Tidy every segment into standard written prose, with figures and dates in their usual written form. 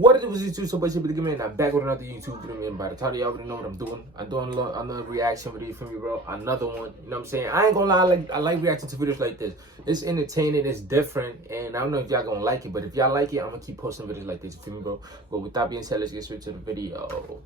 What it was YouTube, so basically, man, I'm back with another YouTube video, man. By the title, you already know what I'm doing. I'm doing another reaction video for me, bro. Another one, you know what I'm saying? I ain't gonna lie, I like reacting to videos like this. It's entertaining, it's different, and I don't know if y'all gonna like it, but if y'all like it, I'm gonna keep posting videos like this, you feel me, bro? But with that being said, let's get straight to the video.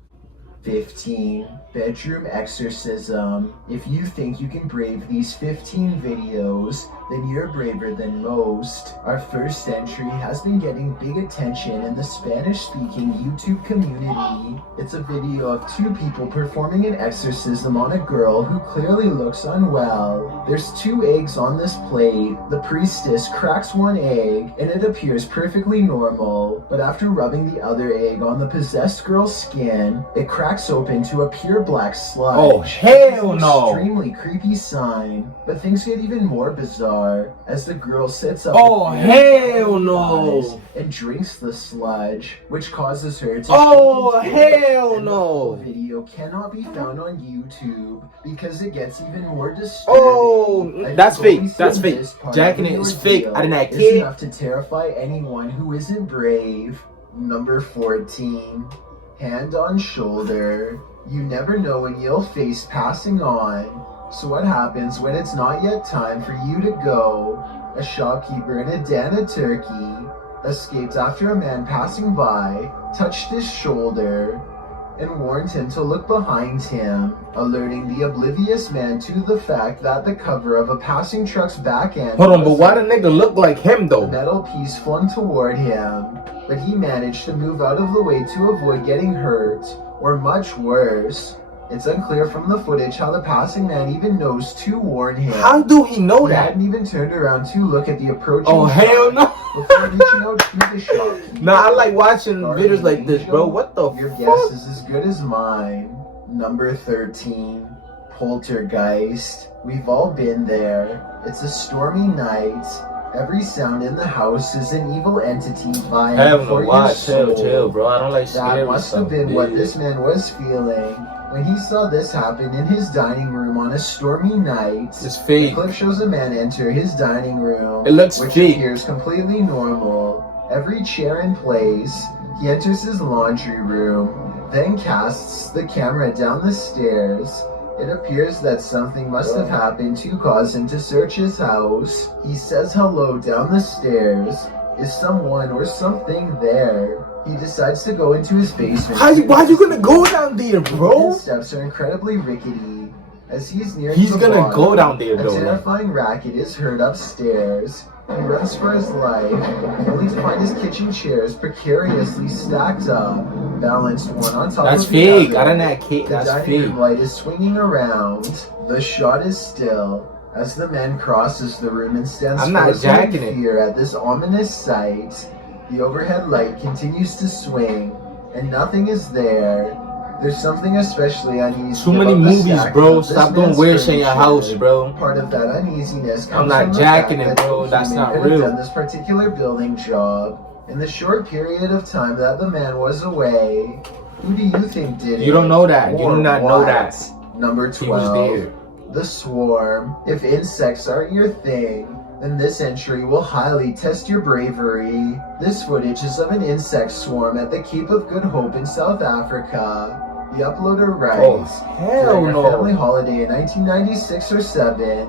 15 bedroom exorcism. If you think you can brave these 15 videos, then you're braver than most. Our first entry has been getting big attention in the Spanish-speaking YouTube community. It's a video of two people performing an exorcism on a girl who clearly looks unwell. There's 2 eggs on this plate. The priestess cracks one egg and it appears perfectly normal, but after rubbing the other egg on the possessed girl's skin, it cracks open to a pure black sludge. Oh, hell no! Extremely creepy sign, but things get even more bizarre as the girl sits up. Oh, hell no! And drinks the sludge, which causes her to. Oh, hell no! The video cannot be found on YouTube because it gets even more disturbing. Oh, that's fake. That's fake. Jacking it is fake. I didn't have It's kid. enough to terrify anyone who isn't brave. Number 14. Hand on shoulder. You never know when you'll face passing on. So what happens when it's not yet time for you to go? A shopkeeper in Adana, Turkey, escaped after a man passing by touched his shoulder and warned him to look behind him, alerting the oblivious man to the fact that the cover of a passing truck's back end. Hold on, but why the nigga look like him though? A metal piece flung toward him, but he managed to move out of the way to avoid getting hurt, or much worse. It's unclear from the footage how the passing man even knows to warn him. How do he know He that? hadn't even turned around to look at the approaching Oh, hell no! before reaching out to the shopkeeper. Nah, I like watching videos like this, bro. What the Your fuck? guess is as good as mine. Number 13. Poltergeist. We've all been there. It's a stormy night. Every sound in the house is an evil entity vying for your soul. Chill, bro. I don't like scary That must have been what this man was feeling when he saw this happen in his dining room on a stormy night. It's The fake. clip shows a man enter his dining room, It looks which fake. appears completely normal. Every chair in place. He enters his laundry room, then casts the camera down the stairs. It appears that something must have happened to cause him to search his house. He says hello down the stairs. Is someone or something there? He decides to go into his basement. Why you gonna go down there, bro? His steps are incredibly rickety. As he's nearing He's the gonna bottom, go down there, a though. terrifying racket is heard upstairs. He runs for his life, only to find his kitchen chairs precariously stacked up, balanced one on top That's of the fake. other. I don't know, kid. The That's dining fake. room light is swinging around. The shot is still as the man crosses the room and stands I'm not frozen in jacking it. fear at this ominous sight. The overhead light continues to swing, and nothing is there. There's something especially uneasy. Too many about the movies, stack bro. of this Stop doing man's weird shit in your furniture. house, bro. Part of that uneasiness comes I'm not from the jacking fact it, that bro. no That's human not could have real. done this particular building job. In the short period of time that the man was away, who do you think did it? You don't know that. You Or do not know what? that. Number He was 12. there. The Swarm. If insects aren't your thing, then this entry will highly test your bravery. This footage is of an insect swarm at the Cape of Good Hope in South Africa. The uploader writes, hell during no. our family holiday in 1996 or 7,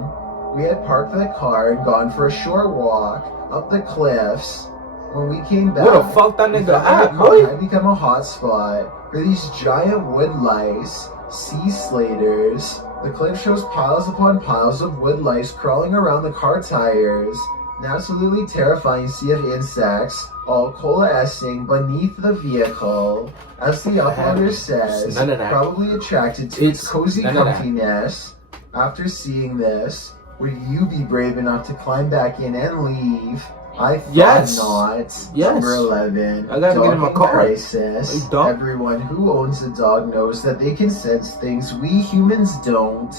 we had parked the car and gone for a short walk up the cliffs. When we came back, Where the fuck that we nigga found that at, the car boy? had become a hot spot for these giant wood lice, sea slaters. The clip shows piles upon piles of wood lice crawling around the car tires. An absolutely terrifying sea of insects, all coalescing beneath the vehicle. As the uploader says, None of that. probably attracted to its cozy none of that. comfiness. After seeing this, would you be brave enough to climb back in and leave? I thought Yes. not. Yes. Number 11. I gotta get in my car. Crisis. Are you dumb? Everyone who owns a dog knows that they can sense things we humans don't.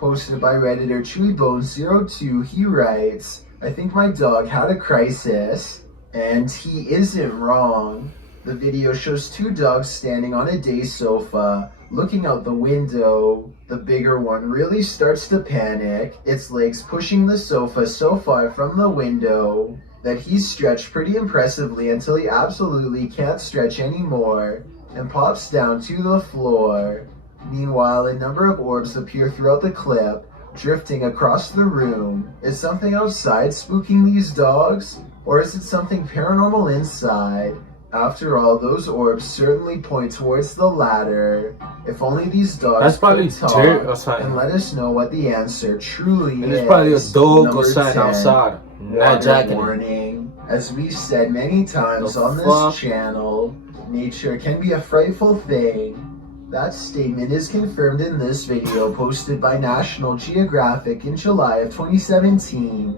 Posted by Redditor ChewyBones02, he writes, I think my dog had a crisis. And he isn't wrong. The video shows 2 dogs standing on a day sofa, looking out the window. The bigger one really starts to panic, its legs pushing the sofa so far from the window. that he's stretched pretty impressively until he absolutely can't stretch anymore and pops down to the floor. Meanwhile, a number of orbs appear throughout the clip, drifting across the room. Is something outside spooking these dogs? Or is it something paranormal inside? After all, those orbs certainly point towards the latter. If only these dogs That's probably could talk dirt or something. and let us know what the answer truly And is. there's probably a dog Number or something 10, outside. Not Water jacking it. warning. As we've said many times The on fuck? this channel, nature can be a frightful thing. That statement is confirmed in this video posted by National Geographic in July of 2017.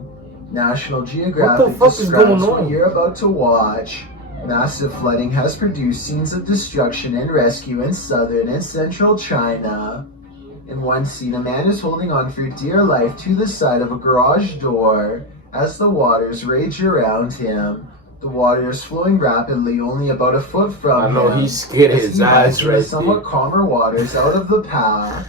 National Geographic fuck is describes going what on? you're about to watch. Massive flooding has produced scenes of destruction and rescue in southern and central China. In one scene, a man is holding on for dear life to the side of a garage door as the waters rage around him. The water is flowing rapidly, only about a foot from I know him. he's scared As his he eyes rides in the right somewhat there. calmer waters out of the path.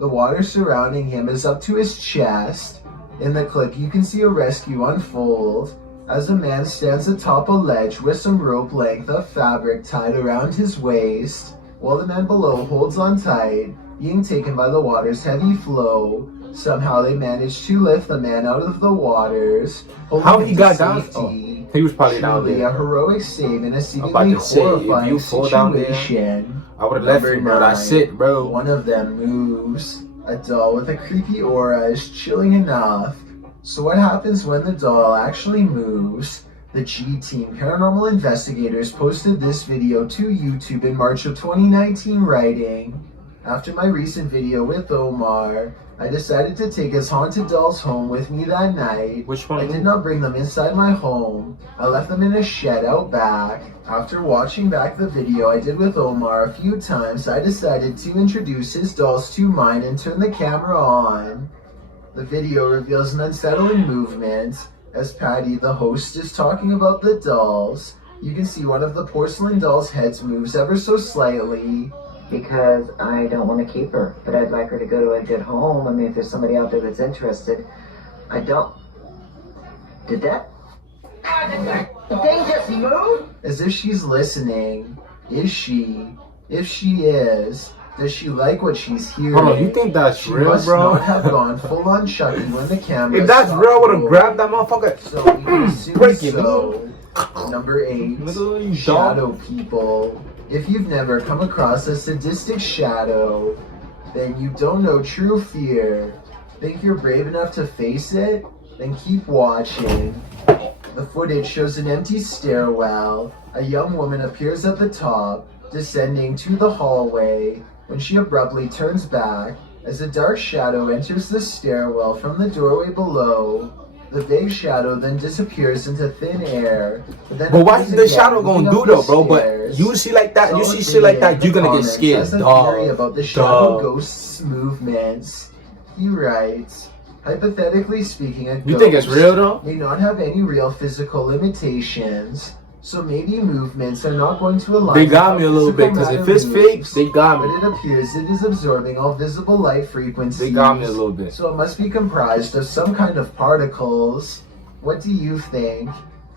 The water surrounding him is up to his chest. In the clip, you can see a rescue unfold as a man stands atop a ledge with some rope length of fabric tied around his waist, while the man below holds on tight, being taken by the water's heavy flow. Somehow they manage to lift the man out of the waters. holding How him he to got down? safety. He was probably down Truly there. a heroic save in a about seemingly to say, if horrifying you fall down there, situation. I would have left Number you, bro. That's it, bro. One of them moves. A doll with a creepy aura is chilling enough. So what happens when the doll actually moves? The G-Team Paranormal Investigators posted this video to YouTube in March of 2019, writing, "After my recent video with Omar, I decided to take his haunted dolls home with me that night. Which I one? did not bring them inside my home. I left them in a shed out back. After watching back the video I did with Omar a few times, I decided to introduce his dolls to mine and turn the camera on. The video reveals an unsettling movement. As Patty, the host, is talking about the dolls, you can see one of the porcelain dolls' heads moves ever so slightly. Because I don't want to keep her, but I'd like her to go to a good home. I mean, if there's somebody out there that's interested, I don't. Did that? The thing just moved? As if she's listening. Is she? If she is, does she like what she's hearing? Hold on, you think that's She real, must bro? not have gone full on Chucky when the camera If that's stopped real, I would have rolling. grabbed that motherfucker. So we can assume Break it, so. Number 8. Nigga, you Shadow people. If you've never come across a sadistic shadow, then you don't know true fear. Think you're brave enough to face it? Then keep watching. The footage shows an empty stairwell. A young woman appears at the top, descending to the hallway, when she abruptly turns back as a dark shadow enters the stairwell from the doorway below. The vague shadow then disappears into thin air. But what the shadow gonna do though, bro? But you see like that, you see shit like that, you're gonna get scared. Has a theory Dog. about the shadow Dog. ghost's movements. He writes, hypothetically speaking, a You think it's ghost real though? may not have any real physical limitations, so maybe movements are not going to align. They with got how me a little bit, physical cause if matter it's fake, moves. they got But me. it appears it is absorbing all visible light frequencies. They got me a little bit. So it must be comprised of some kind of particles. What do you think?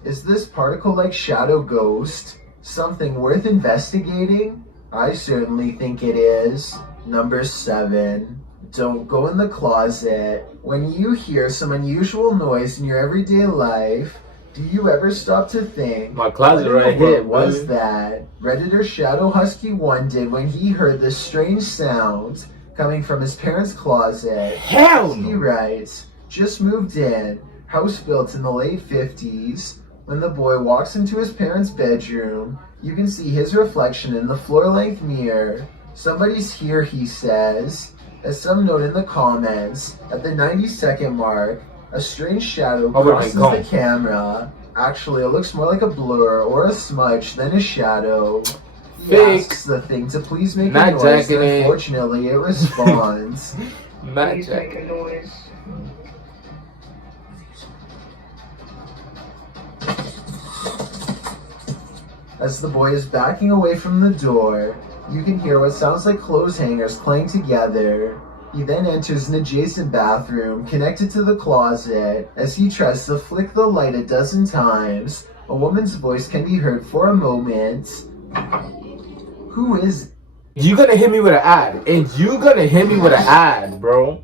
Is this particle-like shadow ghost something worth investigating? I certainly think it is. Number 7. Don't go in the closet. When you hear some unusual noise in your everyday life, do you ever stop to think, My closet what in right the here, world was baby. that Redditor Shadow Husky 1 did when he heard this strange sound coming from his parents' closet? Hell He no. writes, just moved in, house built in the late 50s. When the boy walks into his parents' bedroom, you can see his reflection in the floor-length mirror. Somebody's here, he says. As some note in the comments, at the 90-second mark, a strange shadow Oh, wait, crosses go. the camera. Actually, it looks more like a blur or a smudge than a shadow. He Fake. asks the thing to please make Not a noise, jacking and it. unfortunately, it responds. Not Jack. As the boy is backing away from the door, you can hear what sounds like clothes hangers clang together. He then enters an adjacent bathroom connected to the closet. As he tries to flick the light a dozen times, a woman's voice can be heard for a moment. Who is You gonna hit me with an ad, and you gonna hit me with an ad, bro.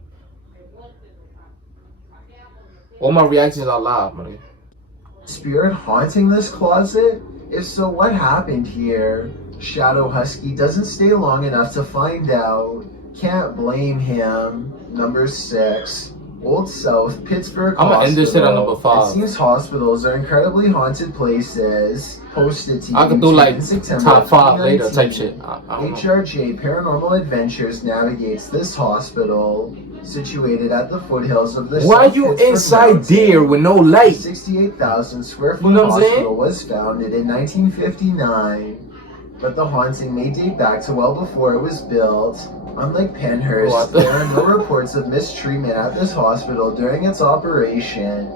All my reactions are live, man. spirit haunting this closet? If so, what happened here? Shadow Husky doesn't stay long enough to find out. Can't blame him. Number 6. Old South, Pittsburgh I'm gonna end this shit on Hospital. number 5. It seems hospitals are incredibly haunted places. Posted to I could do YouTube like in September top 5 later 2019. type shit. I don't know. HRJ Paranormal Adventures navigates this hospital, situated at the foothills of the Why South you Pittsburgh inside Mountains. there with no light? 68,000 square foot You know what I'm saying? hospital was founded in 1959, but the haunting may date back to well before it was built. Unlike Penhurst, What? there are no reports of mistreatment at this hospital during its operation,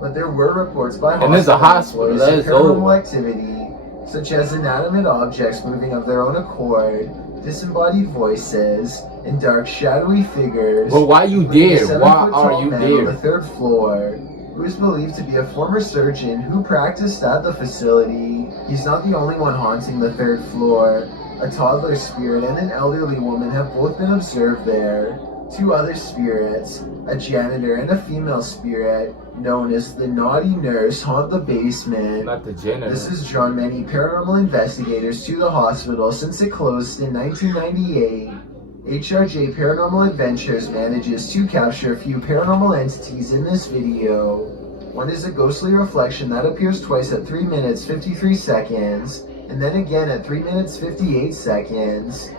but there were reports by And it's a hospital, employees that of is paranormal over. activity, such as inanimate objects moving of their own accord, disembodied voices, and dark shadowy figures. But why you including a there? Why 7-foot-tall are you man on the there? 3rd floor, who is believed to be a former surgeon who practiced at the facility. He's not the only one haunting the 3rd floor. A toddler spirit and an elderly woman have both been observed there. 2 other spirits, a janitor and a female spirit, known as the Naughty Nurse, haunt the basement. Not the janitor. This has drawn many paranormal investigators to the hospital since it closed in 1998. HRJ Paranormal Adventures manages to capture a few paranormal entities in this video. One is a ghostly reflection that appears twice at 3 minutes 53 seconds, and then again at 3 minutes 58 seconds.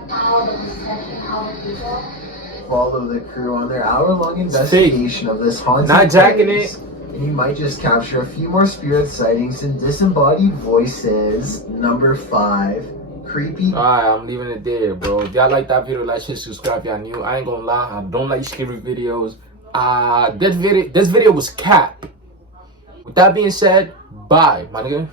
Follow the crew on their hour-long investigation of this haunted Not jacking place, and you might just capture a few more spirit sightings and disembodied voices. Number 5. Creepy. Alright, I'm leaving it there, bro. If y'all like that video, like, share, subscribe. If y'all new, I ain't gonna lie, I don't like scary videos. This video was cap. With that being said, bye, my nigga.